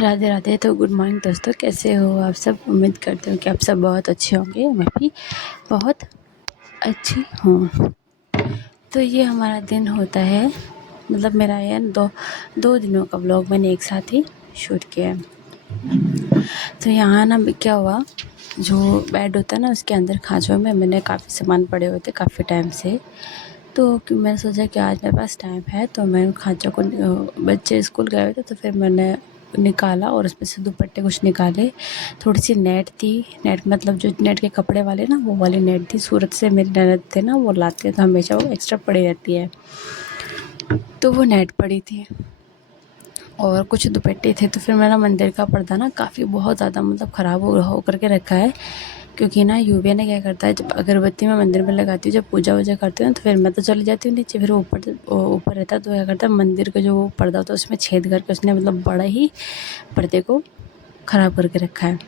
राधे राधे। तो good morning दोस्तों, कैसे हो आप सब। उम्मीद करती हूँ कि आप सब बहुत अच्छे होंगे। मैं भी बहुत अच्छी हूँ। तो ये हमारा दिन होता है, मतलब मेरा ये दो दिनों का व्लॉग मैंने एक साथ ही शूट किया है। तो यहाँ ना क्या हुआ, जो बेड होता है ना उसके अंदर खाँचों में मैंने काफ़ी सामान पड़े हुए थे काफ़ी टाइम से। तो मैंने सोचा कि आज मेरे पास टाइम है तो मैं उन खाँचों को बच्चे स्कूल गए हुए थे तो फिर मैंने निकाला और उसमें से दुपट्टे कुछ निकाले। थोड़ी सी नेट थी, नेट मतलब जो नेट के कपड़े वाले ना वो वाली नेट थी। सूरत से मेरे ननद थे ना, वो लाते हैं तो हमेशा वो एक्स्ट्रा पड़ी रहती है, तो वो नेट पड़ी थी और कुछ दुपट्टे थे। तो फिर मेरा मंदिर का पर्दा ना काफ़ी बहुत ज़्यादा मतलब ख़राब हो करके रखा है, क्योंकि ना यूविया ने क्या करता है, जब अगरबत्ती मैं मंदिर में लगाती हूँ, जब पूजा वूजा करती हूँ तो फिर मैं तो चली जाती हूँ नीचे, फिर ऊपर रहता है तो क्या करता है, मंदिर का जो पर्दा होता है उसमें छेद करके उसने मतलब बड़ा ही पर्दे को ख़राब करके रखा है।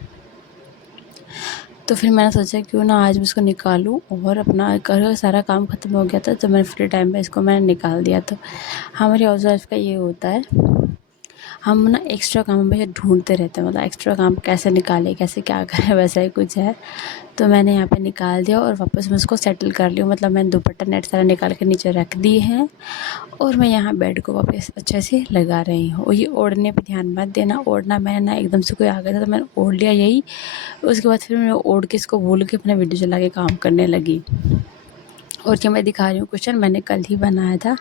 तो फिर मैंने सोचा क्यों ना आज मैं इसको निकालूं, और अपना कर सारा काम ख़त्म हो गया था तो मैंने फ्री टाइम में इसको मैंने निकाल दिया। तो हमारी हाउस वाइफ का ये होता है, हम ना एक्स्ट्रा काम हमेशा ढूंढते रहते हैं, मतलब एक्स्ट्रा काम कैसे निकालें कैसे क्या करें, वैसा ही कुछ है। तो मैंने यहाँ पे निकाल दिया और वापस मैं उसको सेटल कर ली हूँ, मतलब मैंने दुपट्टा नेट सारा निकाल के नीचे रख दी है और मैं यहाँ बेड को वापस अच्छे से लगा रही हूँ। और ये ओढ़ने पे ध्यान मत देना, ओढ़ना मैंने ना एकदम से कोई आ गया था तो मैंने ओढ़ लिया यही। उसके बाद फिर मैं ओढ़ के इसको भूल के अपना वीडियो चला के काम करने लगी। और जो मैं दिखा रही हूँ क्वेश्चन मैंने कल ही बनाया था,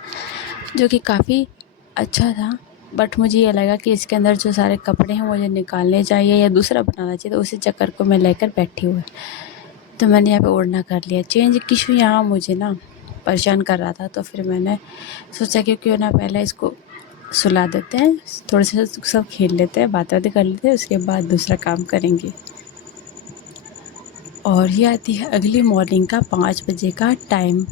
जो कि काफ़ी अच्छा था, बट मुझे ये लगा कि इसके अंदर जो सारे कपड़े हैं मुझे निकालने चाहिए या दूसरा बनाना चाहिए, तो उसी चक्कर को मैं लेकर बैठी हुई। तो मैंने यहाँ पे ओढ़ना कर लिया चेंज। किशु यहाँ मुझे ना परेशान कर रहा था, तो फिर मैंने सोचा कि क्यों ना पहले इसको सुला देते हैं, थोड़े से सब खेल लेते हैं, बातें कर लेते हैं, उसके बाद दूसरा काम करेंगे। और ये आती है अगली मॉर्निंग का 5 बजे का टाइम।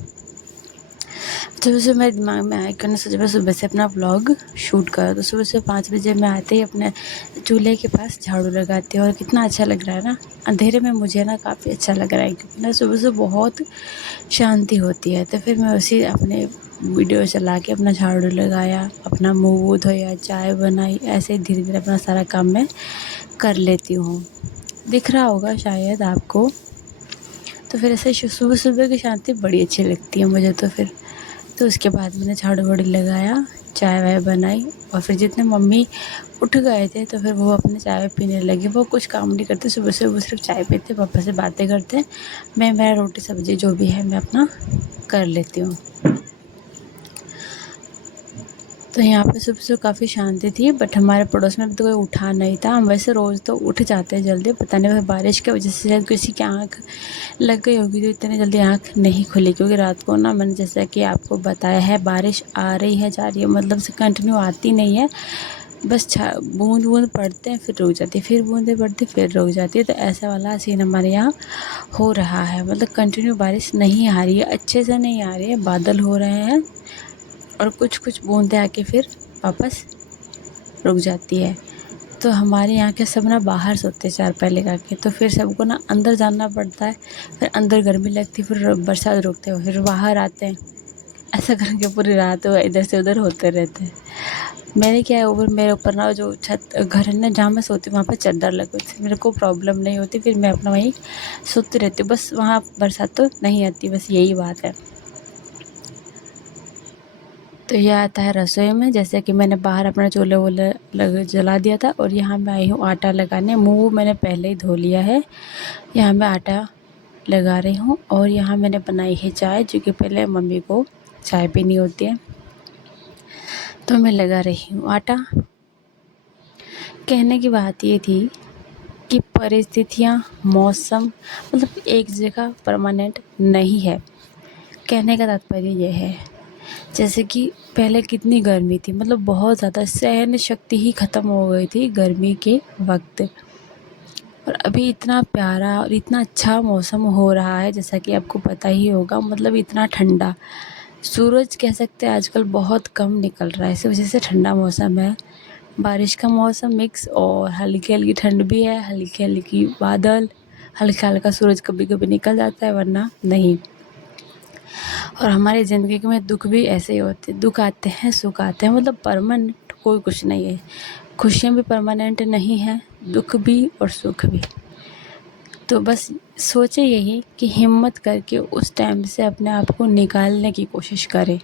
सुबह से मेरे दिमाग में आया क्यों ना सुबह सुबह से अपना व्लॉग शूट करो। तो सुबह से 5 बजे मैं आते ही अपने चूल्हे के पास झाड़ू लगाती हूँ और कितना अच्छा लग रहा है ना, अंधेरे में मुझे ना काफ़ी अच्छा लग रहा है, क्योंकि ना सुबह से बहुत शांति होती है। तो फिर मैं उसी अपने वीडियो चला के अपना झाड़ू लगाया, अपना मुँह वूह धोया, चाय बनाई, ऐसे ही धीरे धीरे अपना सारा काम मैं कर लेती हूँ। दिख रहा होगा शायद आपको। तो फिर ऐसे सुबह सुबह की शांति बड़ी अच्छी लगती है मुझे। तो उसके बाद मैंने झाड़ू वाड़ू लगाया, चाय वाय बनाई, और फिर जितने मम्मी उठ गए थे तो फिर वो अपने चाय पीने लगे। वो कुछ काम नहीं करते सुबह से, वो सिर्फ चाय पीते, पापा से बातें करते। मैं मेरा रोटी सब्ज़ी जो भी है मैं अपना कर लेती हूँ। तो यहाँ पे सुबह से काफ़ी शांति थी, बट हमारे पड़ोस में तो कोई उठा नहीं था। हम वैसे रोज़ तो उठ जाते हैं जल्दी, पता नहीं बारिश की वजह से शायद किसी की आँख लग गई होगी तो इतनी जल्दी आँख नहीं खुली, क्योंकि रात को ना मैंने जैसा कि आपको बताया है बारिश आ रही है जा रही है, मतलब से कंटिन्यू आती नहीं है, बस बूंद बूंद पड़ते हैं फिर रुक जाती है, फिर बूंदें पड़ती फिर रुक जाती है। तो ऐसा वाला सीन हमारे यहाँ हो रहा है, मतलब कंटिन्यू बारिश नहीं आ रही है, अच्छे से नहीं आ रही है, बादल हो रहे हैं और कुछ कुछ बूंदें आके फिर वापस रुक जाती है। तो हमारे यहाँ के सब ना बाहर सोते हैं चारपाई लगा के, तो फिर सबको ना अंदर जाना पड़ता है, फिर अंदर गर्मी लगती है, फिर बरसात रुकते हैं, फिर बाहर आते हैं, ऐसा करके पूरी रात वो इधर से उधर होते रहते हैं। मैंने क्या है, ऊपर मेरे ऊपर ना जो छत घर है ना जहाँ मैं सोती हूँ वहाँ पर चादर लगी होती है, मेरे को प्रॉब्लम नहीं होती, फिर मैं अपना वहीं सोती रहती हूँ, बस वहाँ बरसात तो नहीं आती, बस यही बात है। तो यह आता है रसोई में, जैसे कि मैंने बाहर अपना चूल्हा वूल्हा जला दिया था और यहाँ मैं आई हूँ आटा लगाने। मुँह मैंने पहले ही धो लिया है, यहाँ मैं आटा लगा रही हूँ। और यहाँ मैंने बनाई है चाय, जो कि पहले मम्मी को चाय पीनी होती है, तो मैं लगा रही हूँ आटा। कहने की बात ये थी कि परिस्थितियाँ, मौसम मतलब एक जगह परमानेंट नहीं है। कहने का तात्पर्य ये है, जैसे कि पहले कितनी गर्मी थी, मतलब बहुत ज़्यादा सहन शक्ति ही ख़त्म हो गई थी गर्मी के वक्त, और अभी इतना प्यारा और इतना अच्छा मौसम हो रहा है, जैसा कि आपको पता ही होगा, मतलब इतना ठंडा। सूरज कह सकते हैं आजकल बहुत कम निकल रहा है, इस वजह से ठंडा मौसम है, बारिश का मौसम मिक्स, और हल्की हल्की ठंड भी है, हल्की हल्की बादल, हल्का हल्का सूरज कभी कभी निकल जाता है वरना नहीं। और हमारी ज़िंदगी में दुख भी ऐसे ही होते हैं, दुख आते हैं सुख आते हैं, मतलब परमानेंट कोई कुछ नहीं है। खुशियाँ भी परमानेंट नहीं हैं, दुख भी और सुख भी। तो बस सोचे यही कि हिम्मत करके उस टाइम से अपने आप को निकालने की कोशिश करें।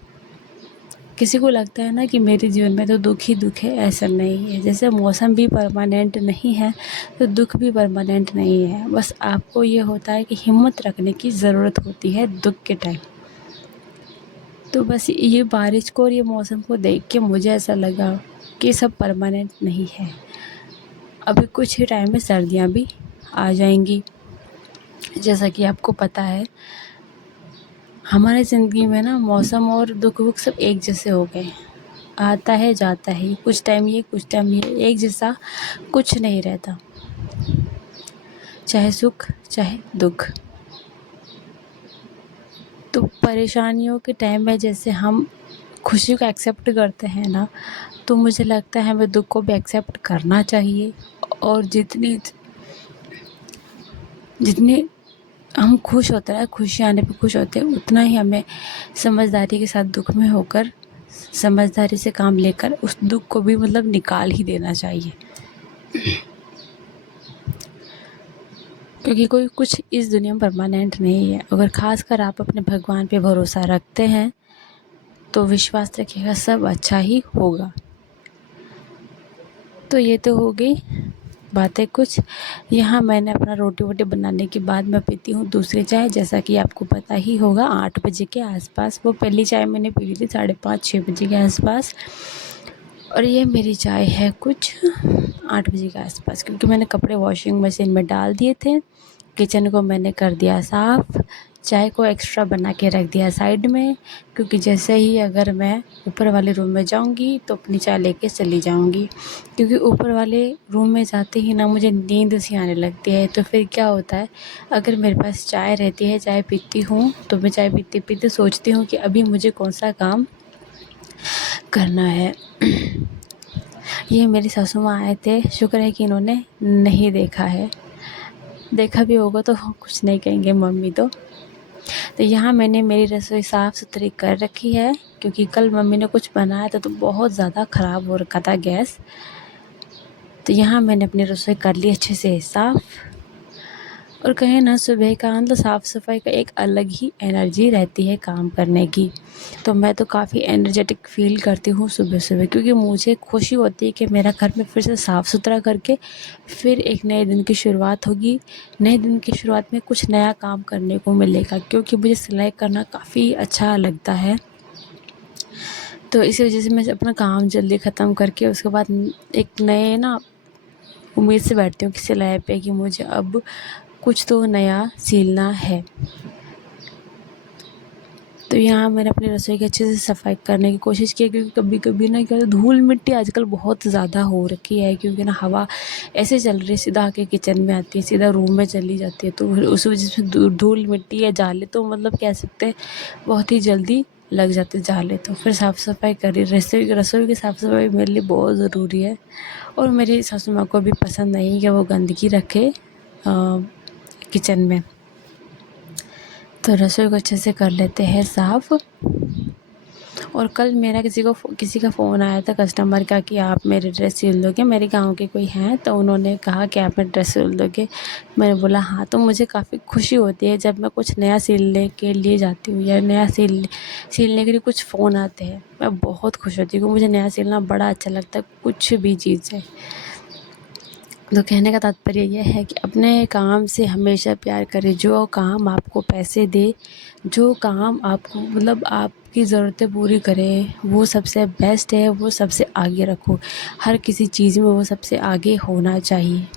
किसी को लगता है ना कि मेरे जीवन में तो दुख ही दुख है, ऐसा नहीं है। जैसे मौसम भी परमानेंट नहीं है तो दुख भी परमानेंट नहीं है। बस आपको ये होता है कि हिम्मत रखने की ज़रूरत होती है दुख के टाइम। तो बस ये बारिश को और ये मौसम को देख के मुझे ऐसा लगा कि सब परमानेंट नहीं है। अभी कुछ ही टाइम में सर्दियाँ भी आ जाएंगी। जैसा कि आपको पता है हमारे ज़िंदगी में ना मौसम और दुख वुख सब एक जैसे हो गए, आता है जाता है, कुछ टाइम ये कुछ टाइम ये, एक जैसा कुछ नहीं रहता, चाहे सुख चाहे दुख। तो परेशानियों के टाइम में जैसे हम खुशी को एक्सेप्ट करते हैं ना, तो मुझे लगता है हमें दुख को भी एक्सेप्ट करना चाहिए। और जितनी जितनी हम खुश होते हैं, खुशी आने पे खुश होते हैं, उतना ही हमें समझदारी के साथ दुख में होकर समझदारी से काम लेकर उस दुख को भी मतलब निकाल ही देना चाहिए। क्योंकि कोई कुछ इस दुनिया में परमानेंट नहीं है। अगर खासकर आप अपने भगवान पे भरोसा रखते हैं तो विश्वास रखिएगा सब अच्छा ही होगा। तो ये तो हो गई बातें कुछ। यहाँ मैंने अपना रोटी वोटी बनाने के बाद मैं पीती हूँ दूसरी चाय, जैसा कि आपको पता ही होगा 8 बजे के आसपास। वो पहली चाय मैंने पी ली थी 5:30-6 बजे के आसपास, और ये मेरी चाय है कुछ 8 बजे के आसपास। क्योंकि मैंने कपड़े वॉशिंग मशीन में डाल दिए थे, किचन को मैंने कर दिया साफ़, चाय को एक्स्ट्रा बना के रख दिया साइड में। क्योंकि जैसे ही अगर मैं ऊपर वाले रूम में जाऊंगी तो अपनी चाय लेके चली जाऊंगी। क्योंकि ऊपर वाले रूम में जाते ही ना मुझे नींद सी आने लगती है। तो फिर क्या होता है, अगर मेरे पास चाय रहती है, चाय पीती हूँ, तो मैं चाय पीते पीते सोचती हूँ कि अभी मुझे कौन सा काम करना है। ये मेरी सासू माँ आए थे, शुक्र है कि इन्होंने नहीं देखा है, देखा भी होगा तो कुछ नहीं कहेंगे मम्मी तो। यहाँ मैंने मेरी रसोई साफ़ सुथरी कर रखी है, क्योंकि कल मम्मी ने कुछ बनाया था तो बहुत ज़्यादा ख़राब हो रखा था गैस। तो यहाँ मैंने अपनी रसोई कर ली अच्छे से साफ़। और कहें ना, सुबह का मतलब साफ़ सफाई का एक अलग ही एनर्जी रहती है काम करने की। तो मैं तो काफ़ी एनर्जेटिक फ़ील करती हूँ सुबह सुबह, क्योंकि मुझे खुशी होती है कि मेरा घर में फिर से साफ़ सुथरा करके फिर एक नए दिन की शुरुआत होगी। नए दिन की शुरुआत में कुछ नया काम करने को मिलेगा, क्योंकि मुझे सिलाई करना काफ़ी अच्छा लगता है। तो इसी वजह से मैं अपना काम जल्दी ख़त्म करके उसके बाद एक नए ना उम्मीद से बैठती हूँ कि सिलाई पे, कि मुझे अब कुछ तो नया सीलना है। तो यहाँ मैंने अपनी रसोई की अच्छे से सफाई करने की कोशिश की, क्योंकि कभी कभी ना क्या धूल मिट्टी आजकल बहुत ज़्यादा हो रखी है। क्योंकि ना हवा ऐसे चल रही है, सीधा आके किचन में आती है, सीधा रूम में चली जाती है। तो फिर उस वजह से धूल मिट्टी या जाले तो मतलब कह सकते हैं बहुत ही जल्दी लग जाते जाले। तो फिर साफ़ सफाई करी, रसोई की साफ़ सफाई मेरे लिए बहुत ज़रूरी है। और मेरी सासू माँ को भी पसंद नहीं कि वो गंदगी रखे किचन में। तो रसोई को अच्छे से कर लेते हैं साफ़। और कल मेरा किसी का फ़ोन आया था कस्टमर का कि आप मेरी ड्रेस सिल दोगे, मेरे गांव के कोई हैं, तो उन्होंने कहा कि आप मेरी ड्रेस सिल दोगे। मैंने बोला हाँ। तो मुझे काफ़ी खुशी होती है जब मैं कुछ नया सिलने के लिए जाती हूँ या नया सिलने के लिए कुछ फ़ोन आते हैं। मैं बहुत खुश होती हूँ, क्योंकि मुझे नया सिलना बड़ा अच्छा लगता है, कुछ भी चीज़ है। तो कहने का तात्पर्य यह है कि अपने काम से हमेशा प्यार करें। जो काम आपको पैसे दे, जो काम आपको मतलब आपकी ज़रूरतें पूरी करे, वो सबसे बेस्ट है, वो सबसे आगे रखो। हर किसी चीज़ में वो सबसे आगे होना चाहिए।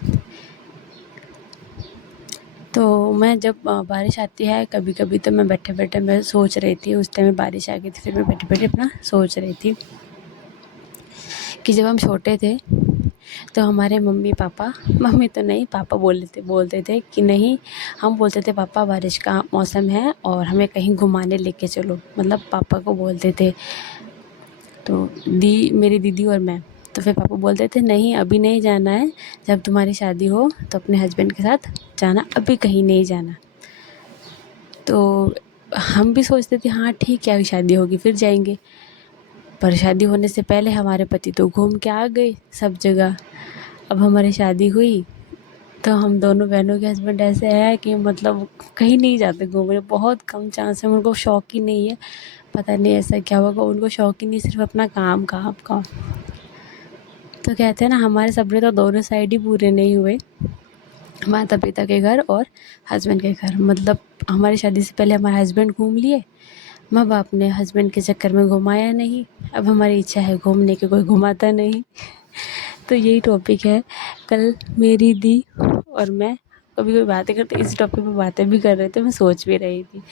तो मैं जब बारिश आती है कभी कभी, तो मैं बैठे बैठे मैं सोच रही थी, उस टाइम बारिश आ गई थी, फिर मैं बैठे बैठे अपना सोच रही थी कि जब हम छोटे थे तो हमारे मम्मी तो नहीं, पापा बोलते थे कि नहीं, हम बोलते थे पापा बारिश का मौसम है और हमें कहीं घुमाने लेके चलो, मतलब पापा को बोलते थे। तो मेरी दीदी और मैं, तो फिर पापा बोलते थे नहीं अभी नहीं जाना है, जब तुम्हारी शादी हो तो अपने हस्बैंड के साथ जाना, अभी कहीं नहीं जाना। तो हम भी सोचते थे हाँ ठीक है, अभी शादी होगी फिर जाएंगे। पर शादी होने से पहले हमारे पति तो घूम के आ गए सब जगह। अब हमारी शादी हुई तो हम दोनों बहनों के हस्बैंड ऐसे हैं कि मतलब कहीं नहीं जाते घूमने, बहुत कम चांस है। उनको शौक ही नहीं है, पता नहीं ऐसा क्या होगा, उनको शौक ही नहीं, सिर्फ अपना काम काम काम। तो कहते हैं ना, हमारे सपने तो दोनों साइड ही पूरे नहीं हुए, माता पिता के घर और हस्बैंड के घर। मतलब हमारी शादी से पहले हमारे हस्बैंड घूम लिए, माँ बाप ने हस्बैंड के चक्कर में घुमाया नहीं। अब हमारी इच्छा है घूमने की, कोई घुमाता नहीं। तो यही टॉपिक है। कल मेरी दी और मैं कभी कभी बातें करते, इस टॉपिक पे बातें भी कर रहे थे, मैं सोच भी रही थी।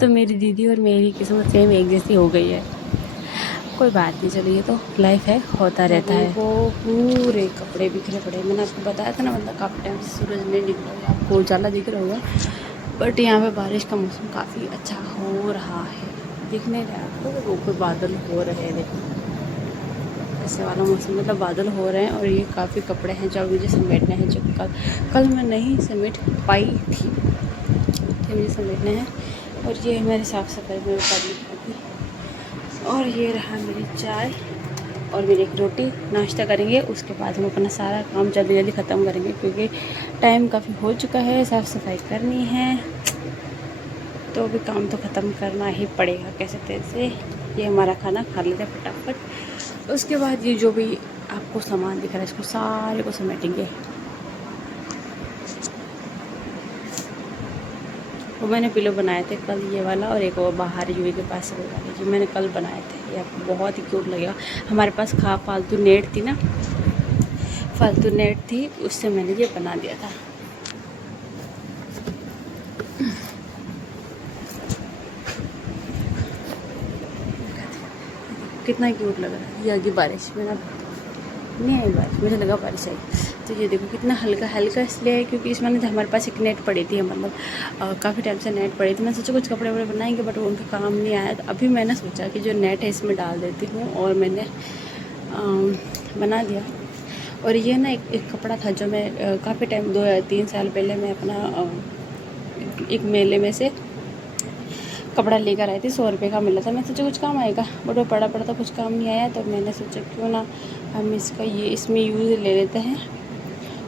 तो मेरी दीदी और मेरी किस्मत सेम एक जैसी हो गई है। कोई बात नहीं, चलो ये तो लाइफ है, होता रहता है। वो पूरे कपड़े बिखरे पड़े, मैंने आपको बताया था ना, मतलब काफ़ी टाइम से सूरज नहीं दिख रहा है, आपको उजाला दिख रहा होगा, बट यहाँ पे बारिश का मौसम काफ़ी अच्छा हो रहा है। दिख नहीं रहा आपको, ऊपर बादल हो रहे हैं, देखो ऐसे वाला मौसम, मतलब बादल हो रहे हैं। और ये काफ़ी कपड़े हैं जो मुझे समेटने हैं, जो कल मैं नहीं समेट पाई थी, तो मुझे समेटने हैं। और ये मेरी साफ़ सफाई में करनी होगी। और ये रहा मेरी चाय और मेरी एक रोटी। नाश्ता करेंगे, उसके बाद हम अपना सारा काम जल्दी जल्दी ख़त्म करेंगे, क्योंकि टाइम काफ़ी हो चुका है, साफ़ सफाई करनी है, तो अभी काम तो ख़त्म करना ही पड़ेगा कैसे तैसे। ये हमारा खाना खा लेते हैं फटाफट, उसके बाद ये जो भी आपको सामान दिख रहा है इसको सारे को समेटेंगे। वो मैंने पिलो बनाए थे कल, ये वाला, और एक वो बाहर यूवी के पास से वो वाले जो मैंने कल बनाए थे। ये आपको बहुत ही क्यूट लगेगा। हमारे पास फालतू नेट थी ना, फालतू नेट थी, उससे मैंने ये बना दिया था। कितना क्यूट लग रहा है। ये आगे बारिश में ना नहीं आई बारिश, मुझे लगा बारिश आई। तो ये देखो कितना हल्का हल्का इसलिए है क्योंकि इसमें ना हमारे पास एक नेट पड़ी थी, मतलब काफ़ी टाइम से नेट पड़ी थी। मैं सोचा कुछ कपड़े वपड़े बनाएंगे, बट वो उनका काम नहीं आया। तो अभी मैंने सोचा कि जो नेट है इसमें डाल देती हूँ, और मैंने बना दिया। और ये ना एक कपड़ा था जो मैं काफ़ी टाइम 2 या 3 साल पहले मैं अपना एक मेले में से कपड़ा लेकर आई थी, 100 रुपये का मिला था। मैं सोचा कुछ काम आएगा, बट वो पड़ा पड़ा था, कुछ काम नहीं आया। तो मैंने सोचा क्यों ना हम इसमें यूज़ ले लेते हैं,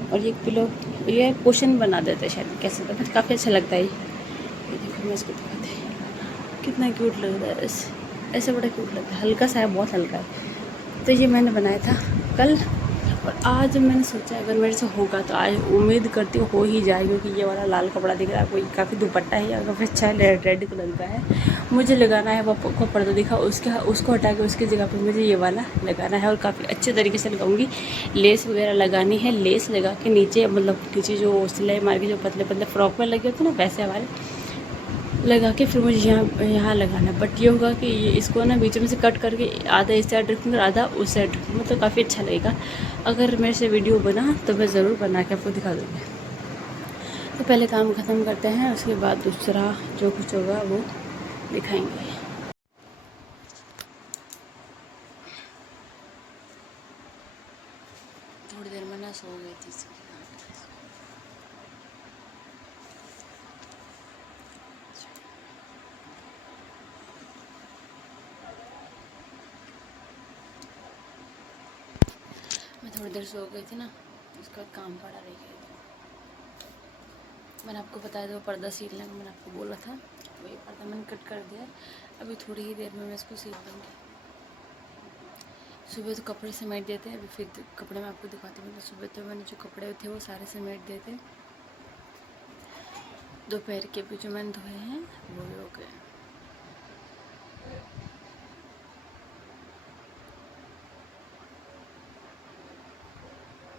और ये पिलो, ये पोशन बना देते हैं शायद, कैसे तो मुझे काफ़ी अच्छा लगता है। ये देखो मैं इसको दिखाती हूँ, कितना क्यूट लग रहा है, ऐसे बड़ा क्यूट लगता है, हल्का सा है, बहुत हल्का है। तो ये मैंने बनाया था कल, और आज मैंने सोचा अगर मेरे से होगा तो आज उम्मीद करती हूँ हो ही जाए, क्योंकि ये वाला लाल कपड़ा दिख रहा है आपको, काफ़ी दुपट्टा है, या काफ़ी अच्छा रेड कलर का है। मुझे लगाना है, वो पर्दा दिखा उसको हटा के उसकी जगह पर मुझे ये वाला लगाना है, और काफ़ी अच्छे तरीके से लगाऊंगी। लेस वगैरह लगानी है, लेस लगा के नीचे, मतलब नीचे जो सिलाई मार के जो पतले पतले फ्रॉक में लगे होते हैं ना, वैसे वाले लगा के फिर मुझे यहाँ लगाना है। बट ये होगा कि इसको ना बीच में से कट करके आधा इस साइड रखूँगी, आधा उस साइड रखूँगी, मतलब काफ़ी अच्छा लगेगा। अगर मेरे से वीडियो बना तो मैं ज़रूर बना के आपको दिखा दूँगी। तो पहले काम ख़त्म करते हैं, उसके बाद दूसरा जो कुछ होगा वो दिखाएंगे। थोड़ी देर में ना सो गई थी। मैं थोड़ी देर सो गई थी ना, उसका काम पड़ा रह गया था। मैंने आपको बताया था वो पर्दा सीलने का, मैंने आपको बोला था, वही पर्दा मैंने कट कर दिया। अभी थोड़ी ही देर में मैं इसको सील दूँगी। सुबह तो कपड़े समेट देते हैं, अभी फिर कपड़े मैं आपको दिखाती हूँ। तो सुबह तो मैंने जो कपड़े थे वो सारे समेट देते, दोपहर के भी जो मैंने धोए हैं वो भी हो गए।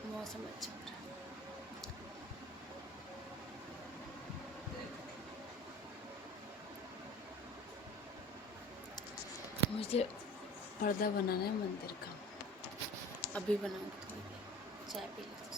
मौसम अच्छा हो रहा है। मुझे पर्दा बनाना है मंदिर का, अभी बनाऊँगी थोड़ी देर, चाय पी लेती हूँ।